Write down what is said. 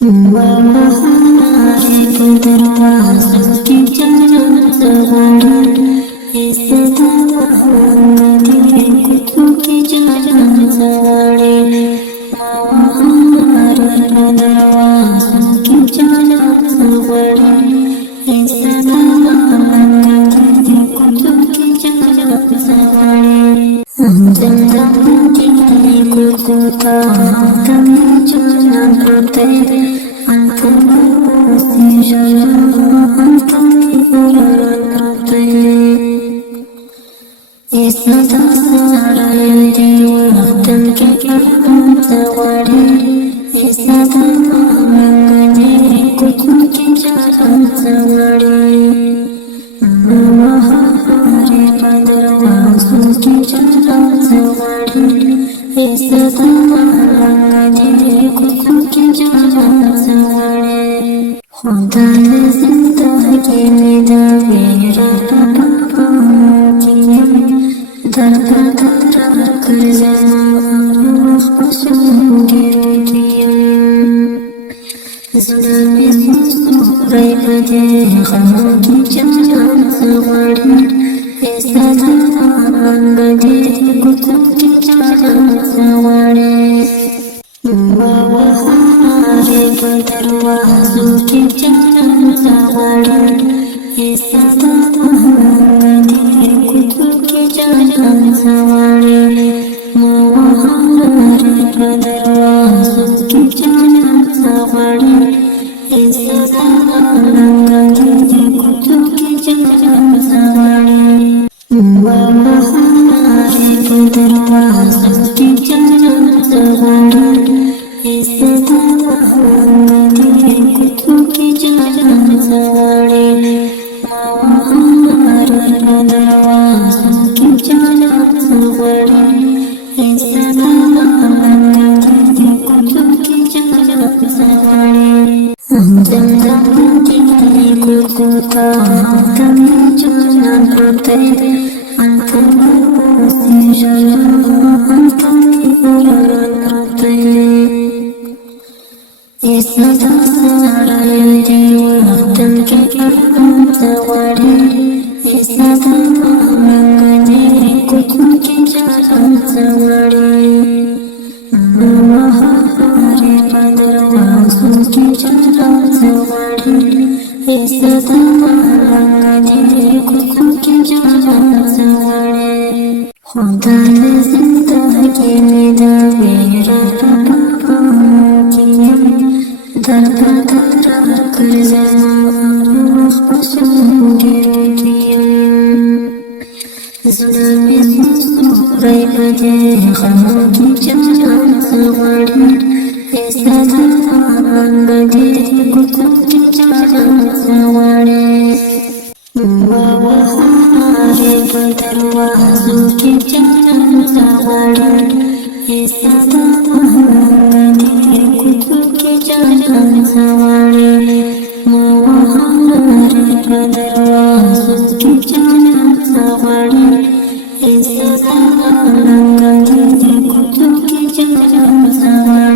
हमारे दरवाज़ों की जान सवारी ऐसे कुतों की जान सवारी हमारे दरवाज़ों की जान सवारी ऐसे कुतों की जान सवारी जंगल की कुत्ता तभी जाना पड़ते खुदा ने जिंदगी में मेरा दर कर दरवाज़ों की जान सवारी ऐसा कुतों की जान सवारी हमारे दरवाज़ों की जान सवारी ऐसा कुतों की जान सवारी हमारे दरवाज़ों की जान सवारी ऐसा कुतों की जान सवारी हमारे दरवाज़ों की जान सवारी ऐसा कुतों की जान सवारी जंगल की कुत्ता तभी जाना पड़ते खुदा ने जिंदगी में मेरा दर कर जान सवारी ऐसा कुतों की जान सवारी हमारे दरवाज़ों की जान सवारी ऐसा कुतों की जान सवारी हमारे दरवाज़ों की जान सवारी ऐसा कुतों की जान सवारी।